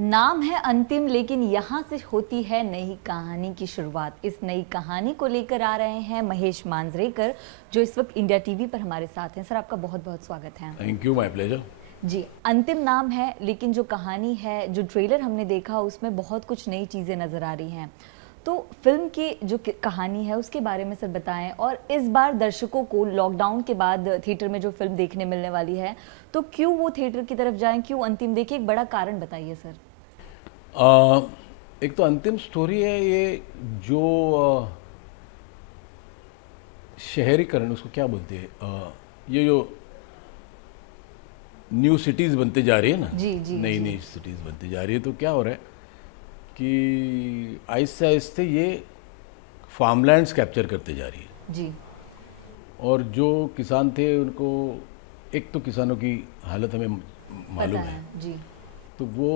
नाम है अंतिम, लेकिन यहाँ से होती है नई कहानी की शुरुआत। इस नई कहानी को लेकर आ रहे हैं महेश मांजरेकर, जो इस वक्त इंडिया टीवी पर हमारे साथ हैं। सर, आपका बहुत बहुत स्वागत है। Thank you, my pleasure. जी, अंतिम नाम है, लेकिन जो कहानी है, जो ट्रेलर हमने देखा, उसमें बहुत कुछ नई चीज़ें नज़र आ रही हैं। तो फिल्म की जो कहानी है उसके बारे में सर बताएं, और इस बार दर्शकों को लॉकडाउन के बाद थिएटर में जो फिल्म देखने मिलने वाली है, तो क्यों वो थिएटर की तरफ जाएं, क्यों अंतिम देखें, एक बड़ा कारण बताइए सर। एक तो अंतिम स्टोरी है ये, जो शहरीकरण, उसको क्या बोलते हैं, ये जो न्यू सिटीज़ बनते जा रही है ना, जी जी नई जी। नई सिटीज़ बनती जा रही है, तो क्या हो रहा है कि आहिस्ते आहिस्ते ये फार्मलैंड्स कैप्चर करते जा रही है। जी और जो किसान थे उनको, एक तो किसानों की हालत हमें मालूम पता है, जी। तो वो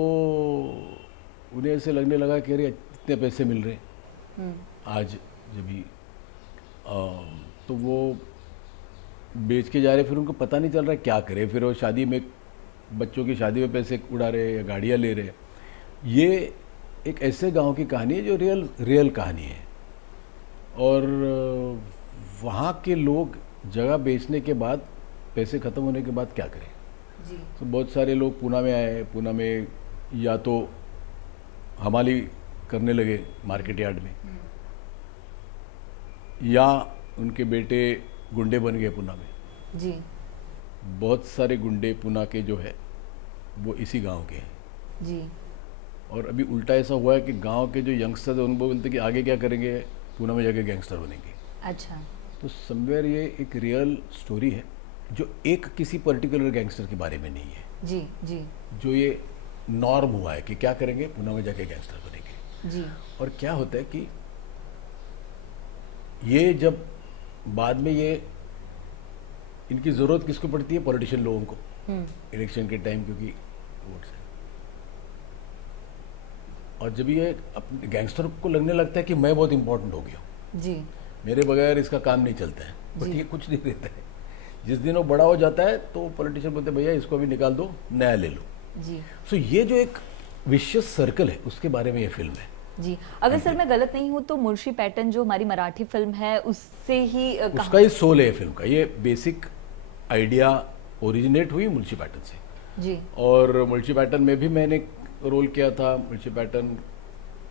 उन्हें ऐसे लगने लगा कि अरे इतने पैसे मिल रहे आज जब भी, तो वो बेच के जा रहे, फिर उनको पता नहीं चल रहा क्या करे। फिर वो शादी में, बच्चों की शादी में पैसे उड़ा रहे या गाड़ियाँ ले रहे। ये एक ऐसे गांव की कहानी है जो रियल कहानी है। और वहाँ के लोग जगह बेचने के बाद, पैसे ख़त्म होने के बाद क्या करें। जी तो बहुत सारे लोग पूना में आए, पूना में या तो हमाली करने लगे मार्केट यार्ड में, या उनके बेटे गुंडे बन गए पूना में। जी बहुत सारे गुंडे पूना के जो है वो इसी गांव के हैं। जी। और अभी उल्टा ऐसा हुआ है कि गांव के जो यंगस्टर हैं उनको बोलते कि आगे क्या करेंगे, पूना में जाके गैंगस्टर बनेंगे। अच्छा। तो समवेयर ये एक रियल स्टोरी है, जो एक किसी पर्टिकुलर गैंगस्टर के बारे में नहीं है। जी जी जो ये नॉर्म हुआ है कि क्या करेंगे, पूना में जाके गैंगस्टर बनेंगे। जी। और क्या होता है कि ये जब बाद में ये, इनकी ज़रूरत किसको पड़ती है, पॉलिटिशियन लोगों को इलेक्शन के टाइम, क्योंकि वोट से। और जब ये अपने गैंगस्टर को लगने लगता है कि मैं बहुत इंपॉर्टेंट हो गया हूँ, जी मेरे बगैर इसका काम नहीं चलता है, बट ये कुछ नहीं रहता है। जिस दिन वो बड़ा हो जाता है तो पॉलिटिशियन बोलते हैं भैया इसको अभी निकाल दो, नया ले लो। जी सो ये जो एक विशियस सर्कल है, उसके बारे में ये फिल्म है। जी। अगर सर मैं गलत नहीं हूँ तो मुंशी पैटर्न जो हमारी मराठी फिल्म है, उससे ही उसका ही सोल है फिल्म का। ये बेसिक आइडिया ओरिजिनेट हुई मुंशी पैटर्न से। जी और मुंशी पैटर्न में भी मैंने रोल किया था। मुंशी पैटर्न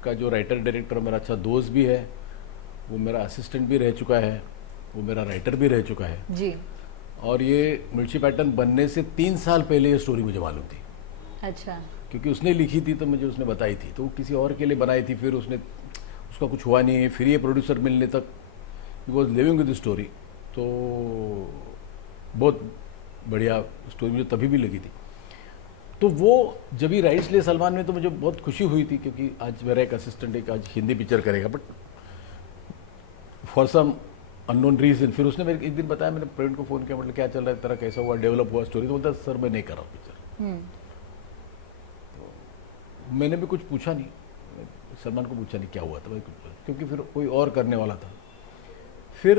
का जो राइटर डायरेक्टर मेरा अच्छा दोस्त भी है, वो मेरा असिस्टेंट भी रह चुका है, वो मेरा राइटर भी रह चुका है। जी। और ये मुंशी पैटर्न बनने से 3 साल पहले ये स्टोरी मुझे मालूम थी, अच्छा। क्योंकि उसने लिखी थी तो मुझे उसने बताई थी, तो वो किसी और के लिए बनाई थी। फिर उसका कुछ हुआ नहीं, फिर ये प्रोड्यूसर मिलने तक he was living with the story. तो बहुत बढ़िया स्टोरी मुझे तभी भी लगी थी। तो वो जब ही राइट्स लिए सलमान में, तो मुझे बहुत खुशी हुई थी, क्योंकि आज मेरा एक असिस्टेंट एक आज हिंदी पिक्चर करेगा, but for some unknown reason. फिर उसने मेरे एक दिन बताया, मैंने प्रवीण को फ़ोन किया, मतलब क्या चल रहा है तेरा, कैसा हुआ, डेवलप हुआ स्टोरी। तो बोलता सर मैं नहीं कर रहा हूँ पिक्चर। तो मैंने भी कुछ पूछा नहीं, सलमान को पूछा नहीं क्या हुआ था भाई, कुछ, क्योंकि फिर कोई और करने वाला था। फिर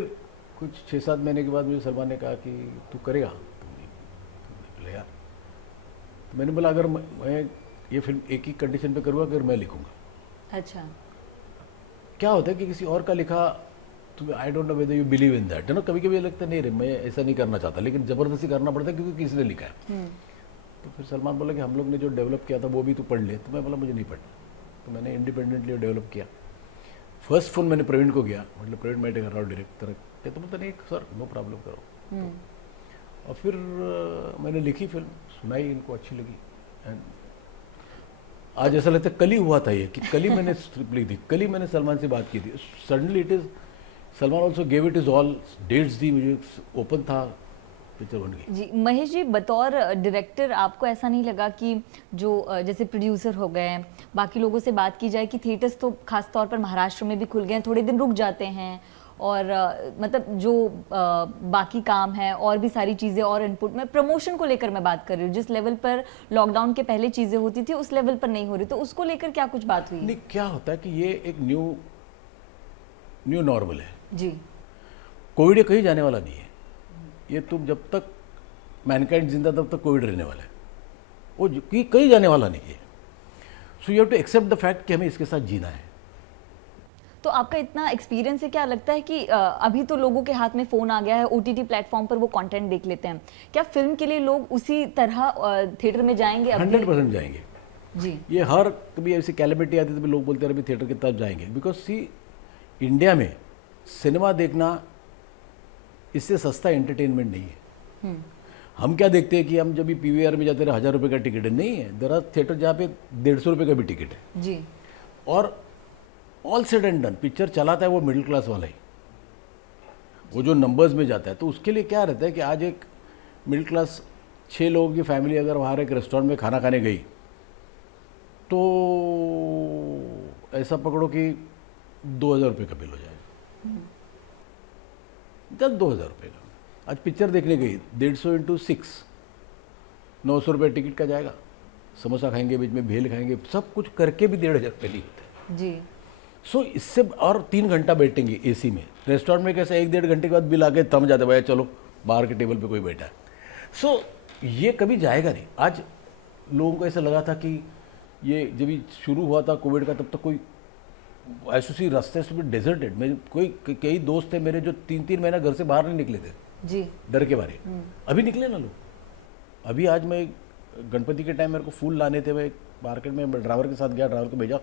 कुछ 6-7 महीने के बाद मुझे सलमान ने कहा कि तू करेगा। तो बोले यार, तो मैंने बोला अगर मैं ये फिल्म एक ही कंडीशन पे करूँगा, अगर मैं लिखूँगा। अच्छा। क्या होता है कि किसी और का लिखा, तो I don't know whether you believe in that, है ना। कभी कभी लगता है नहीं रे मैं ऐसा नहीं करना चाहता, लेकिन ज़बरदस्ती करना पड़ता है क्योंकि किसी ने लिखा है। तो फिर सलमान बोला कि हम लोग ने जो डेवलप किया था वो भी तू पढ़ ले। तो मैं बोला मुझे नहीं पढ़ना। तो मैंने इंडिपेंडेंटली डेवलप किया। फर्स्ट फ़ोन मैंने प्रवीण को किया, मतलब प्रवीण मैं कर रहा हूँ डायरेक्टर, तो बोलता नहीं सर नो प्रॉब्लम करो। और फिर मैंने लिखी फिल्म, सुनाई, इनको अच्छी लगी। एंड आज ऐसा लगता है कल ही हुआ था ये, कि कल ही मैंने स्क्रिप्ट लिखी थी, कल ही मैंने सलमान से बात की थी। Suddenly it is, Salman also gave it is all, dates दी मुझे, ओपन था, पिक्चर बन गई। जी महेश जी, बतौर डायरेक्टर आपको ऐसा नहीं लगा कि जो जैसे प्रोड्यूसर हो गए, बाकी लोगों से बात की जाए कि थिएटर्स तो खास तौर पर महाराष्ट्र में भी खुल गए हैं, थोड़े दिन रुक जाते हैं, और मतलब जो बाकी काम है और भी सारी चीज़ें और इनपुट में, प्रमोशन को लेकर मैं बात कर रही हूँ, जिस लेवल पर लॉकडाउन के पहले चीज़ें होती थी उस लेवल पर नहीं हो रही, तो उसको लेकर क्या कुछ बात हुई? नहीं, क्या होता है कि ये एक न्यू नॉर्मल है जी। कोविड ये कहीं जाने वाला नहीं है। ये तुम जब तक मैनकाइंड जिंदा तब तक कोविड रहने वाला है, वो कहीं जाने वाला नहीं है। So you have to accept the fact कि हमें इसके साथ जीना है। तो आपका इतना एक्सपीरियंस है, क्या लगता है कि अभी तो लोगों के हाथ में फ़ोन आ गया है, ओटीटी प्लेटफॉर्म पर वो कंटेंट देख लेते हैं, क्या फिल्म के लिए लोग उसी तरह थिएटर में जाएंगे? 100% जाएंगे जी। ये हर कभी ऐसी कैलेमिटी आती है तो लोग बोलते हैं अभी थिएटर की तरफ जाएंगे, बिकॉज सी इंडिया में सिनेमा देखना इससे सस्ता एंटरटेनमेंट नहीं है। हम क्या देखते हैं कि हम जब भी पीवीआर में जाते हैं 1000 रुपये का टिकट है, नहीं है। देयर आर थिएटर जहाँ पे 150 रुपये का भी टिकट है जी। और all said and done picture चलाता है वो मिडिल क्लास वाला ही, वो जो नंबर्स में जाता है। तो उसके लिए क्या रहता है कि आज एक मिडिल क्लास 6 लोगों की फैमिली अगर बाहर एक रेस्टोरेंट में खाना खाने गई तो ऐसा पकड़ो कि 2000 रुपये का बिल हो जाएगा, जब 2000 रुपये का। आज पिक्चर देखने गई 150 इंटू 6 900 रुपये टिकट का जाएगा। समोसा खाएंगे, बीच में भेल खाएंगे, सब कुछ करके भी 1500 रुपये नहीं होते जी। सो इससे और 3 घंटा बैठेंगे एसी में। रेस्टोरेंट में कैसे 1-1.5 घंटे के बाद बिल आके थम जाते, भाई चलो बाहर के टेबल पे कोई बैठा है। सो ये कभी जाएगा नहीं। आज लोगों को ऐसा लगा था कि ये जब भी शुरू हुआ था कोविड का, तब तक कोई ऐसी रास्ते से भी डेजर्टेड। मेरे कई दोस्त थे मेरे जो 3-3 महीना घर से बाहर नहीं निकले थे जी, डर के बारे। अभी निकले ना लोग। अभी आज मैं गणपति के टाइम मेरे को फूल लाने थे, मैं मार्केट में ड्राइवर के साथ गया, ड्राइवर को भेजा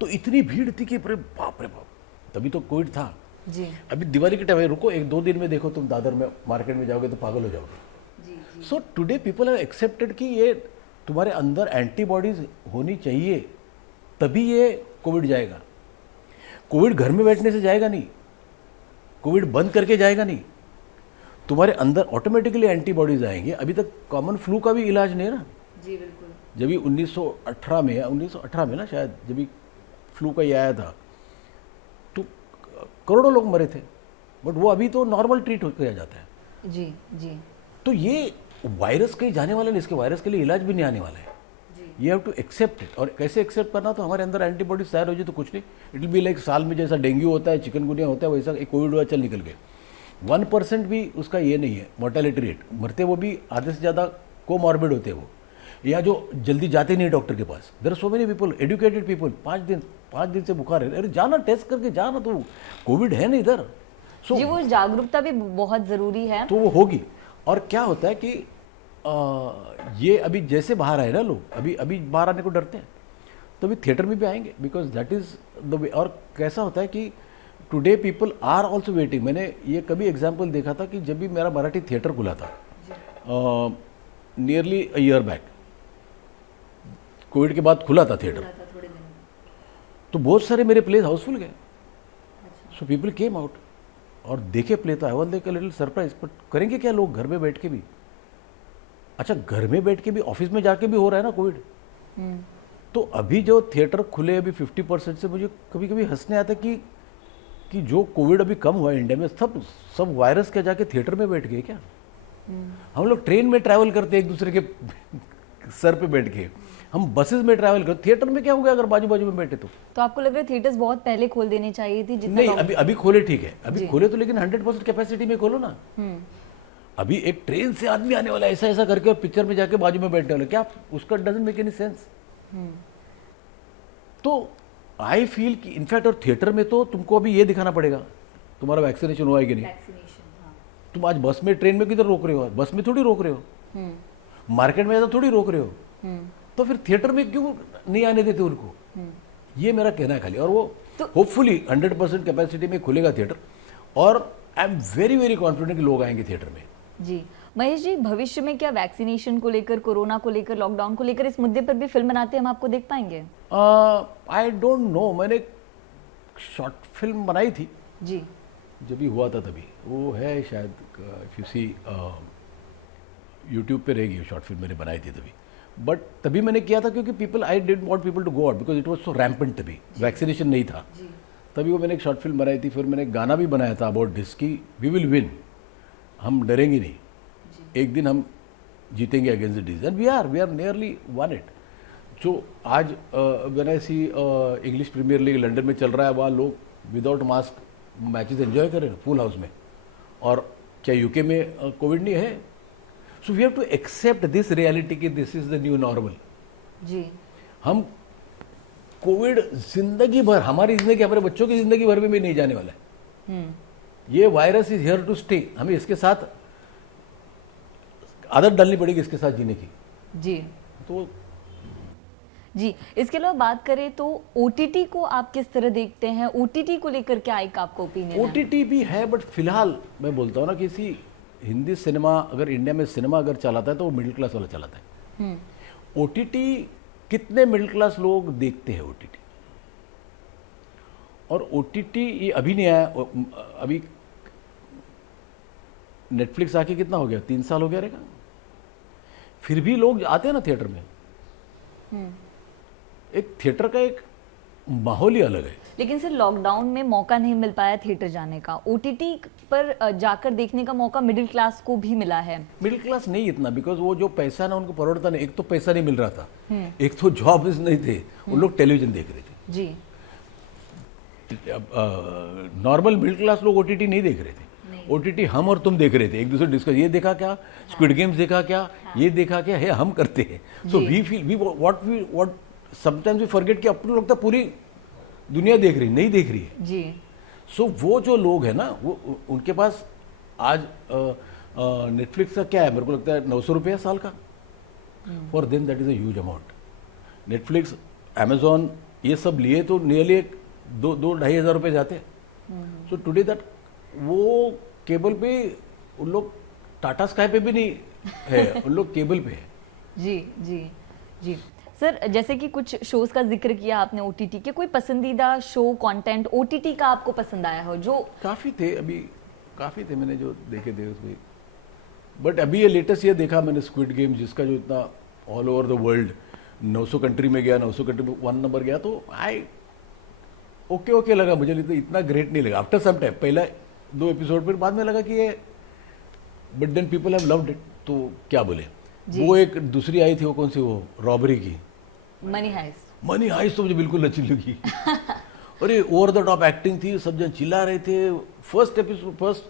तो इतनी भीड़ थी कि अरे बाप रे बाप, तभी तो कोविड था जी। अभी दिवाली के टाइम रुको 1-2 दिन में देखो तुम दादर में मार्केट में जाओगे तो पागल हो जाओगे। So today people have accepted कि ये तुम्हारे अंदर एंटीबॉडीज होनी चाहिए तभी ये कोविड जाएगा। कोविड घर में बैठने से जाएगा नहीं, कोविड बंद करके जाएगा नहीं, तुम्हारे अंदर ऑटोमेटिकली एंटीबॉडीज आएंगे। अभी तक कॉमन फ्लू का भी इलाज नहीं है ना जी। बिल्कुल। जब भी 1918 में ना शायद जब भी फ्लू का ये आया था तो करोड़ों लोग मरे थे, बट वो अभी तो नॉर्मल ट्रीट हो किया जाता है। जी जी। तो ये वायरस कहीं जाने वाला नहीं, इसके वायरस के लिए इलाज भी नहीं आने वाला है। You have to accept it. और कैसे एक्सेप्ट करना, तो हमारे अंदर एंटीबॉडीज तैयार हो जाए तो कुछ नहीं। इट विल बी लाइक साल में जैसा डेंगू होता है, चिकनगुनिया होता है, वैसा एक कोविड हुआ चल निकल गए। 1% भी उसका ये नहीं है मोर्टेलिटी रेट, मरते वो भी आधे से ज़्यादा कोमॉर्बिड होते हैं वो, या जो जल्दी जाते नहीं डॉक्टर के पास। There are so many people, educated people, 5 दिन से बुखार है, अरे जाना टेस्ट करके जाना, तो कोविड है ना इधर। सो जी, वो जागरूकता भी बहुत ज़रूरी है। तो वो होगी। और क्या होता है कि ये अभी जैसे बाहर आए ना लोग, अभी बाहर आने को डरते हैं, तो अभी थिएटर में भी आएंगे, because that is the way. और कैसा होता है कि today people are also waiting. मैंने ये कभी एग्जाम्पल देखा था कि जब भी मेरा मराठी थिएटर खुला था nearly a year back, Covid के बाद खुला था थिएटर, तो बहुत सारे मेरे प्लेस हाउसफुल गए। सो पीपल केम आउट और देखे प्ले, तो I was like a little surprise. But करेंगे क्या लोग घर में बैठ के भी? अच्छा, घर में बैठ के भी, ऑफिस में जाके भी हो रहा है ना कोविड। तो अभी जो थिएटर खुले अभी 50% से, मुझे कभी कभी हंसने आता है कि जो कोविड अभी कम हुआ है इंडिया में, सब वायरस के जाके थिएटर में बैठ गए क्या? हम लोग ट्रेन में ट्रैवल करते एक दूसरे के सर पे बैठ के, हम बसेस में ट्रैवल करते, थिएटर में क्या हो गया अगर बाजू बाजू में बैठे तो आपको लग रहा है थिएटर्स बहुत पहले खोल देनी चाहिए थी? जितना नहीं, अभी खोले ठीक है, अभी खोले तो, लेकिन 100% कैपेसिटी में खोलो ना। अभी एक ट्रेन से आदमी आने वाला ऐसा ऐसा करके और पिक्चर में जाके बाजू में बैठने वाला, क्या उसका डजंट मेक एनी सेंस। तो आई फील कि इनफैक्ट और थिएटर में तो तुमको अभी ये दिखाना पड़ेगा तुम्हारा वैक्सीनेशन हुआ है कि नहीं। तुम आज बस में ट्रेन में किधर रोक रहे हो? बस में थोड़ी रोक रहे हो, मार्केट में ऐसा थोड़ी रोक रहे हो, तो फिर थिएटर में क्यों नहीं आने देते उनको? ये मेरा कहना है खाली। और वो होपफुली 100% कैपेसिटी में खुलेगा थिएटर, और I am very very confident कि लोग आएंगे थिएटर में। जी महेश जी, भविष्य में क्या वैक्सीनेशन को लेकर, कोरोना को लेकर, लॉकडाउन को लेकर, इस मुद्दे पर भी फिल्म बनाते हम आपको देख पाएंगे? I don't know. मैंने शॉर्ट फिल्म बनाई थी जी, जब भी हुआ था तभी, वो है शायद, इफ यू सी यूट्यूब पे रहेगी शॉर्ट फिल्म, मैंने बनाई थी तभी। बट तभी मैंने किया था क्योंकि people, I didn't want people to go out because it was so rampant, तभी वैक्सीनेशन नहीं था। तभी वो मैंने एक शॉर्ट फिल्म बनाई थी। फिर मैंने गाना भी बनाया था अबाउट दिस की वी विल विन, हम डरेंगे नहीं, एक दिन हम जीतेंगे against the disease, and we are nearly won it. जो आज when I see English Premier League London में चल रहा है, वहाँ लोग विदाउट मास्क मैचेस एंजॉय कर रहे हैं फुल हाउस में, और क्या यूके में कोविड नहीं है? So we have to accept this reality कि this is the new normal. जी, हम कोविड जिंदगी भर, हमारी जिंदगी, हमारे बच्चों की जिंदगी भर में भी नहीं जाने वाला है। ये virus is here to stay. हमें इसके साथ आदत डालनी पड़ेगी, इसके साथ जीने की। जी तो जी, इसके अलावा बात करें तो ओटीटी को आप किस तरह देखते हैं? ओटीटी को लेकर क्या एक आपका ओपिनियन है? ओटीटी भी है, बट फिलहाल मैं बोलता हूँ ना, किसी हिंदी सिनेमा अगर इंडिया में सिनेमा अगर चलाता है तो वो मिडिल क्लास वाला चलाता है। ओटीटी कितने मिडिल क्लास लोग देखते हैं ओटीटी? और ओटीटी ये अभी नहीं आया, अभी नेटफ्लिक्स आके कितना हो गया, 3 साल हो गया रहेगा। फिर भी लोग आते हैं ना थिएटर में। एक थिएटर का एक माहौल ही अलग है। लेकिन सर लॉकडाउन में मौका नहीं मिल पाया थिएटर जाने का, ओटीटी पर जाकर देखने का मौका मिडिल क्लास को भी मिला है। मिडिल क्लास नहीं इतना, बिकॉज वो जो पैसा ना उनको परोड़ता नहीं। एक तो पैसा नहीं मिल रहा था, एक तो जॉब्स नहीं थे, उन लोग टेलीविजन देख रहे थे। जी, नॉर्मल मिडिल क्लास लोग ओटीटी नहीं देख रहे थे। ओटीटी हम और तुम देख रहे थे, एक दूसरे डिस्कस, ये देखा क्या, स्क्विड गेम्स देखा क्या, ये देखा क्या है, हम करते हैं। So we feel we what sometimes we forget कि अपने लोग तो पूरी दुनिया देख रही, नहीं देख रही है। जी। सो वो जो लोग हैं ना, वो उनके पास आज नेटफ्लिक्स का क्या है, मेरे को लगता है 900 रुपये साल का। For them that is a huge amount. Netflix, Amazon, ये सब लिए तो नियरली 2-2-2.5 हज़ार रुपये जाते हैं। सो टुडे दैट वो केबल पे उन लोग टाटा स्काई पे भी नहीं है, उन लोग केबल पे है। जी जी जी सर, जैसे कि कुछ शोज का जिक्र किया आपने ओटीटी के, कोई पसंदीदा शो कंटेंट ओटीटी का आपको पसंद आया हो जो? काफ़ी थे, अभी काफ़ी थे मैंने जो देखे थे उसमें, बट अभी ये लेटेस्ट ये देखा मैंने, स्क्विड गेम, जिसका जो इतना all over the world 900 country में गया, 900 कंट्री में 1 नंबर गया, तो ओके लगा मुझे, लेकिन इतना ग्रेट नहीं लगा आफ्टर सम टाइम। पहला 2 एपिसोड पर बाद में लगा कि ये, but then people have loved it, तो क्या बोले। वो एक दूसरी आई थी, वो कौन सी, वो रॉबरी की, मनी हाइस्ट। मनी हाइस्ट तो मुझे बिल्कुल अच्छी लगी। अरे ओवर द टॉप एक्टिंग थी, सब जन चिल्ला रहे थे। फर्स्ट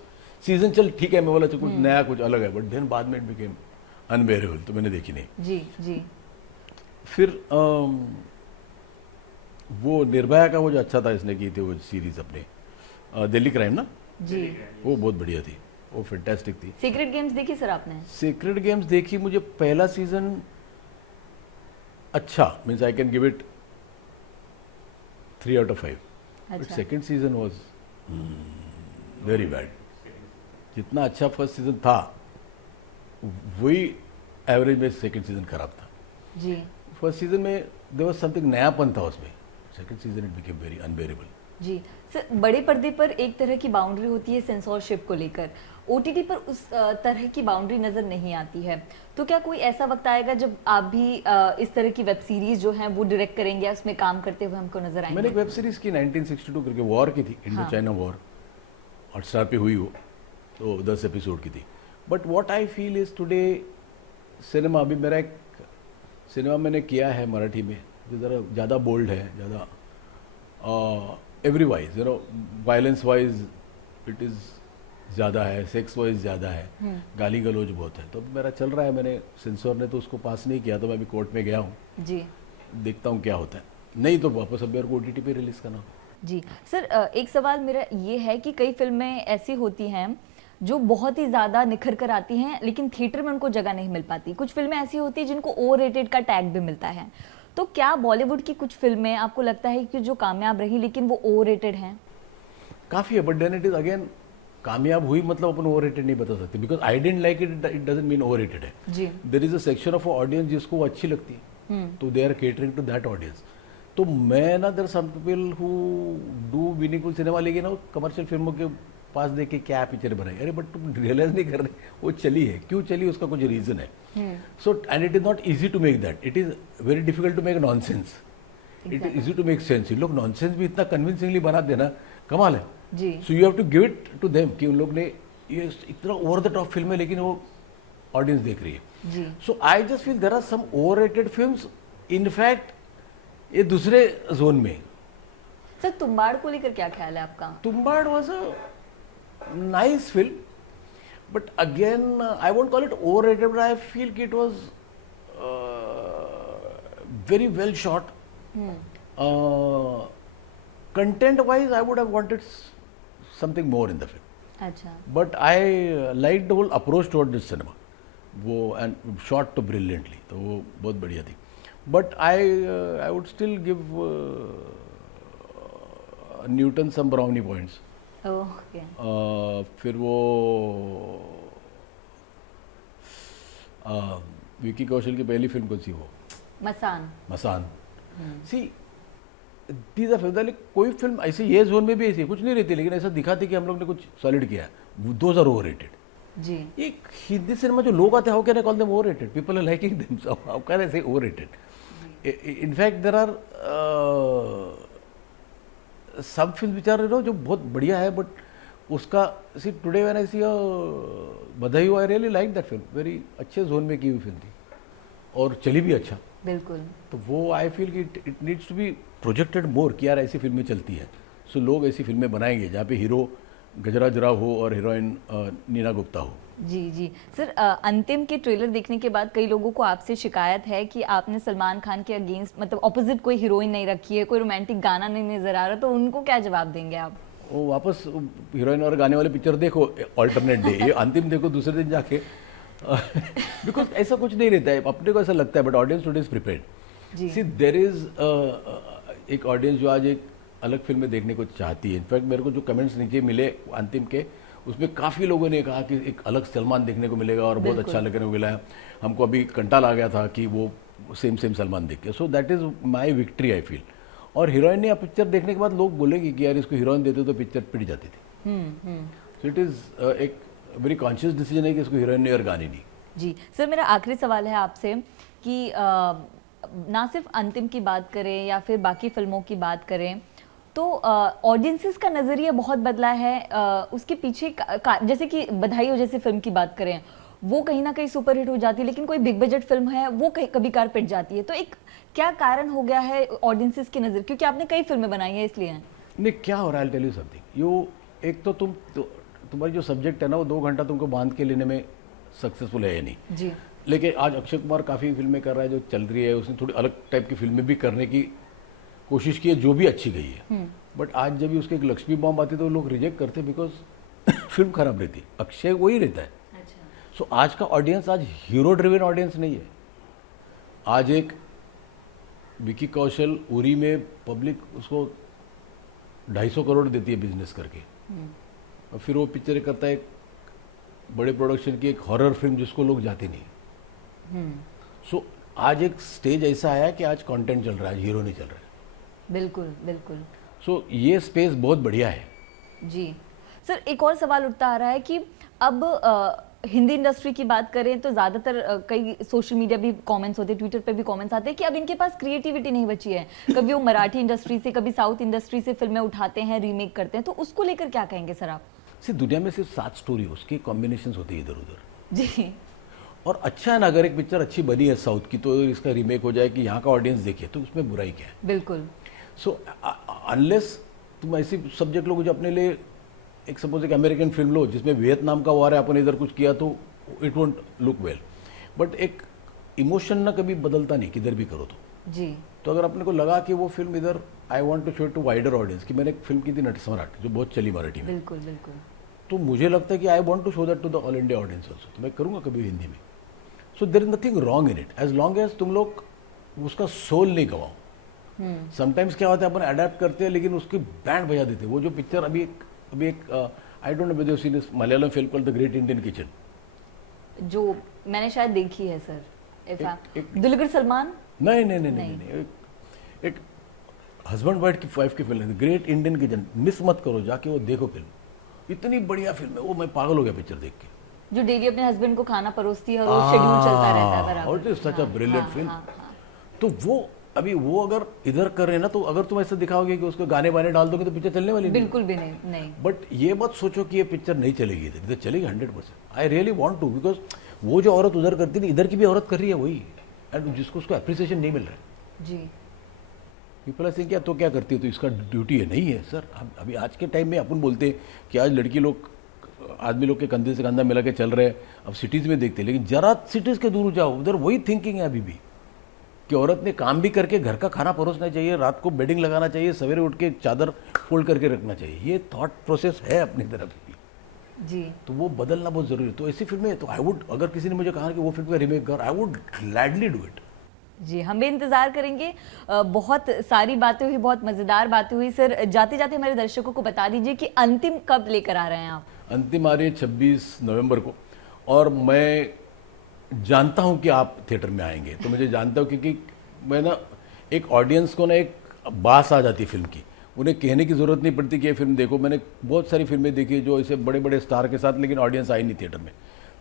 सीजन चल ठीक है, मैं बोला कुछ नया कुछ अलग है, बट देन बाद में इट बिकेम अनबेरेबल, तो मैंने देखी नहीं। जी जी। फिर वो निर्भया का वो जो अच्छा था, इसने की थी वो सीरीज अपने दिल्ली क्राइम ना जी, वो बहुत बढ़िया थी, वो फैंटास्टिक थी। सीक्रेट गेम्स देखी सर आपने? सीक्रेट गेम्स देखी, मुझे पहला सीजन अच्छा, means I can give it 3 out of 5, but अच्छा। Second season was very bad. जितना अच्छा फर्स्ट सीजन था, वही एवरेज में सेकेंड सीजन खराब था। जी फर्स्ट सीजन में देयर वाज समथिंग नयापन था उसमें, second season it became very unbearable. जी सर, बड़े पर्दे पर एक तरह की बाउंड्री होती है सेंसरशिप को लेकर, ओटीटी पर उस तरह की बाउंड्री नजर नहीं आती है। तो क्या कोई ऐसा वक्त आएगा जब आप भी इस तरह की वेब सीरीज जो हैं वो डायरेक्ट करेंगे, उसमें काम करते हुए हमको नजर आएंगे? मैंने एक वेब सीरीज की 1962 करके, वॉर की थी, इंडो चाइना वॉर, हॉटस्टार पे हुई वो, तो 10 एपिसोड की थी। But what I feel is today cinema, अभी मेरा एक सिनेमा मैंने किया है मराठी में, जो ज़रा ज़्यादा बोल्ड है, ज़्यादा every wise, you know, violence wise it is ज़्यादा है, सेक्स वाइज ज़्यादा है, गाली गलौज बहुत है। तो मेरा चल रहा है, मैंने सेंसर ने तो उसको पास नहीं किया, तो मैं अभी कोर्ट में गया हूँ। जी, देखता हूँ क्या होता है, नहीं तो वापस अब मेरे को ओटीटी पे रिलीज़ करना होगा। जी सर, एक सवाल मेरा ये है कि कई फिल्में ऐसी होती हैं जो बहुत ही ज़्यादा निखर कर आती हैं, लेकिन थिएटर में उनको जगह नहीं मिल पाती। कुछ फिल्में ऐसी होती हैं जिनको ओवररेटेड का टैग भी मिलता है। तो क्या बॉलीवुड की कुछ फिल्में आपको लगता है कि जो कामयाब रही लेकिन वो ओवररेटेड हैं? काफ़ी है, but then it is again, कामयाब हुई मतलब अपन ओवररेटेड नहीं बता सकते, because I don't like it, it doesn't mean overrated है। जी, there is a section of audience जिसको वो अच्छी लगती है, तो they are catering to that audience. तो मैं ना, there some people who do meaningful cinema, लेकिन ना कमर्शियल फिल्मों के पास देख के क्या पिक्चर बनाई, अरे बट तुम रियलाइज नहीं कर रहे वो चली है, क्यों चली, उसका कुछ रीजन है। So and it is not easy to make that, it is very difficult to make nonsense, it is easy to make sense. इन लोग नॉनसेंस भी इतना कन्विंसिंगली बना देना, कमाल है। जी, so you have to give it to them कि उन लोग ने ये इतना ओवर द टॉप फिल्म है, लेकिन वो ऑडियंस देख रही है। जी, so I just feel there are some overrated films, in fact ये दूसरे जोन में। सर तुम्बाड़ को लेकर क्या ख्याल है आपका? Tumbbad was a nice film, but again I won't call it overrated, but I feel it was very well shot, content wise I would have wanted something more in the film, अच्छा, but I like the whole approach toward this cinema, वो end shot तो brilliantly, तो वो बहुत बढ़िया थी. But I would still give Newton some brownie points. Okay, फिर वो विकी कौशल की पहली फिल्म कौन सी, वो मसान. मसान. सी दीज आर फिल्म, कोई फिल्म ऐसी ये जोन में भी ऐसी कुछ नहीं रहती, लेकिन ऐसा दिखाती कि हम लोग ने कुछ सॉलिड किया है. Those are overrated. जी, एक हिंदी सिनेमा जो लोग आते हैं, how can I call them overrated? People are liking them, so how can I say overrated? In fact there are सब फिल्म विच आर जो बहुत बढ़िया है, बट उसका सी टुडे व्हेन आई सी बधाई, I really like that film, very अच्छे zone में की हुई फिल्म थी और चली भी अच्छा. बिल्कुल. तो वो आई फील कि it needs to be projected more, कि यार ऐसी फिल्में चलती हैं, सो लोग ऐसी फिल्में बनाएंगे जहाँ पे हीरो गजराज राव हो और हीरोइन नीना गुप्ता हो. जी जी सर, अंतिम के ट्रेलर देखने के बाद कई लोगों को आपसे शिकायत है कि आपने सलमान खान के अगेंस्ट, मतलब ऑपोजिट कोई हीरोइन नहीं रखी है, कोई रोमांटिक गाना नहीं नजर आ रहा, तो उनको क्या जवाब देंगे आप? वो वापस हीरोइन और गाने वाले पिक्चर देखो ऑल्टरनेट डे, ये अंतिम देखो दूसरे दिन जाके, बिकॉज ऐसा कुछ नहीं रहता है, अपने को ऐसा लगता है, but audience today is prepared. See there is एक ऑडियंस जो आज एक अलग फिल्में देखने को चाहती है. इनफैक्ट मेरे को जो कमेंट्स नीचे मिले अंतिम के, उसमें काफ़ी लोगों ने कहा कि एक अलग सलमान देखने को मिलेगा और बहुत अच्छा लगने को मिला है. हमको अभी कंटाल आ गया था कि वो सेम सलमान देख के. So that is my victory I feel. और हीरोइन ने पिक्चर देखने के बाद लोग बोलेंगे कि यार इसको हीरोइन देते तो पिक्चर पिट जाती थी. सो इट इज़ एक वेरी कॉन्शियस डिसीजन है कि इसको हीरोइन ने और गाने नहीं. जी सर, मेरा आखिरी सवाल है आपसे कि ना सिर्फ अंतिम की बात करें या फिर बाकी फिल्मों की बात करें, तो ऑडियंसेस का नज़रिया बहुत बदला है. उसके पीछे जैसे कि बधाई हो जैसी फिल्म की बात करें, वो कहीं ना कहीं सुपर हिट हो जाती है, लेकिन कोई बिग बजट फिल्म है वो कभी कार पिट जाती है. तो एक क्या कारण हो गया है ऑडियंसेस की नज़र, क्योंकि आपने कई फिल्में बनाई हैं इसलिए? नहीं, क्या हो रहा है, I tell you something. You एक तो तुम्हारी जो सब्जेक्ट है ना, वो 2 घंटा तुमको बांध के लेने में सक्सेसफुल है या नहीं जी. लेकिन आज अक्षय कुमार काफ़ी फिल्में कर रहा है जो चल रही है. उसने थोड़ी अलग टाइप की फिल्में भी करने की कोशिश की है, जो भी अच्छी गई है. बट आज जब भी उसके एक लक्ष्मी बॉम्ब आती है तो लोग रिजेक्ट करते हैं, बिकॉज फिल्म खराब रहती है. अक्षय वही रहता है. सो आज का ऑडियंस आज हीरो ड्रिवन ऑडियंस नहीं है. आज एक विकी कौशल उरी में पब्लिक उसको 250 करोड़ देती है बिजनेस करके, और फिर वो पिक्चर करता है एक बड़े प्रोडक्शन की एक हॉरर फिल्म जिसको लोग जाते नहीं. सो आज एक स्टेज ऐसा आया कि आज कंटेंट चल रहा है, आज हीरो नहीं चल रहा है. बिल्कुल बिल्कुल. सो ये स्पेस बहुत बढ़िया है. जी सर, एक और सवाल उठता आ रहा है कि अब हिंदी इंडस्ट्री की बात करें तो ज़्यादातर कई सोशल मीडिया भी कमेंट्स होते हैं, ट्विटर पे भी कमेंट्स आते हैं कि अब इनके पास क्रिएटिविटी नहीं बची है. कभी वो मराठी इंडस्ट्री से, कभी साउथ इंडस्ट्री से फिल्में उठाते हैं, रीमेक करते हैं, तो उसको लेकर क्या कहेंगे सर आप? सिर्फ दुनिया में सिर्फ 7 स्टोरी, उसके कॉम्बिनेशन होते हैं इधर उधर. जी. और अच्छा है ना, अगर एक पिक्चर अच्छी बनी है साउथ की तो इसका रीमेक हो जाए कि यहाँ का ऑडियंस देखे, तो उसमें बुराई क्या है? बिल्कुल. सो अनलेस तुम ऐसी सब्जेक्ट लो जो अपने लिए, एक सपोज एक अमेरिकन फिल्म लो जिसमें वियतनाम का वार है, अपन इधर कुछ किया तो it won't look well. But एक इमोशन ना कभी बदलता नहीं किधर भी करो तो. जी. तो अगर अपने को लगा कि वो फिल्म इधर I want to show to wider audience, कि मैंने एक फिल्म की थी नटसम्राट जो बहुत चली मराठी में, बिल्कुल बिल्कुल. तो मुझे लगता है कि I want to show that to the all India audience also, तो मैं करूँगा कभी हिंदी में. So there is nothing wrong in it as long as तुम लोग उसका सोल नहीं गवाओ. समटाइम्स क्या होता है, अपन अडेप्ट करते हैं लेकिन उसकी बैंड बजा देते हैं. वो जो पिक्चर अभी एक I don't know whether you seen this Malayalam film called the great Indian kitchen, जो मैंने शायद देखी है सर. एक- दुलकर सलमान. नहीं. एक हस्बैंड वाइफ की फिल्म है ग्रेट इंडियन किचन. मिस मत करो, जाके वो देखो फिल्म. इतनी बढ़िया फिल्म है वो, मैं पागल हो गया पिक्चर देख के. जो डेली अपने हस्बैंड को खाना परोसती है और वो शेड्यूल चलता रहता है बराबर. और it is such a brilliant film. तो वो अभी वो अगर इधर कर रहे हैं ना, तो अगर तुम ऐसा दिखाओगे कि उसको गाने वाने डाल दोगे तो पिक्चर चलने वाली नहीं. बिल्कुल भी नहीं. बट ये मत सोचो कि ये पिक्चर नहीं चलेगी, इधर चलेगी 100%. I really want to, because वो जो औरत उधर करती थी इधर की भी औरत कर रही है वही, एंड जिसको उसको अप्रिसिएशन नहीं मिल रहा है. जी. पीपल ऐसे क्या तो क्या करती है, तो इसका ड्यूटी है. नहीं है सर. अभी आज के टाइम में अपन बोलते हैं कि आज लड़की लोग आदमी लोग के कंधे से कंधा मिला के चल रहे हैं, अब सिटीज़ में देखते हैं, लेकिन जरा सिटीज़ के दूर जाओ उधर वही थिंकिंग है अभी भी. कि औरत ने काम भी करके घर का खाना परोसना चाहिए, रात को बेडिंग लगाना चाहिए, सवेरे उठ के चादर फोल्ड करके रखना चाहिए। ये थॉट प्रोसेस है अपनी तरफ की, जी तो वो बदलना बहुत ज़रूरी है। तो ऐसी फिल्में तो आई वुड, अगर किसी ने मुझे कहा कि वो फिल्म का रीमेक कर, I would gladly do it. जी, हम भी इंतज़ार करेंगे। बहुत सारी बातें हुई, बहुत मज़ेदार बातें हुई। सर, जाते जाते हमारे दर्शकों को बता दीजिए कि अंतिम कब लेकर आ रहे हैं आप? अंतिम आ रही है 26 नवंबर को, और मैं जानता हूं कि आप थिएटर में आएंगे, तो मुझे जानता हूं क्योंकि मैं ना एक ऑडियंस को ना एक बास आ जाती है फिल्म की, उन्हें कहने की ज़रूरत नहीं पड़ती कि ये फिल्म देखो। मैंने बहुत सारी फिल्में देखी जो ऐसे बड़े बड़े स्टार के साथ, लेकिन ऑडियंस आई नहीं थिएटर में।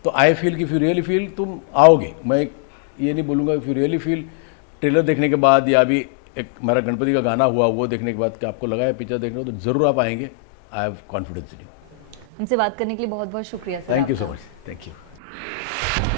तो आई फील कि इफ़ यू रियली फील, तुम आओगे। मैं ये नहीं बोलूँगा if you really feel, trailer देखने के बाद या अभी एक मेरा गणपति का गाना हुआ वो देखने के बाद कि आपको लगा है पिक्चर देखने को, तो ज़रूर आप आएंगे। I have confidence in you. हमसे बात करने के लिए बहुत बहुत शुक्रिया सर। थैंक यू सो आपका। मच। Thank you.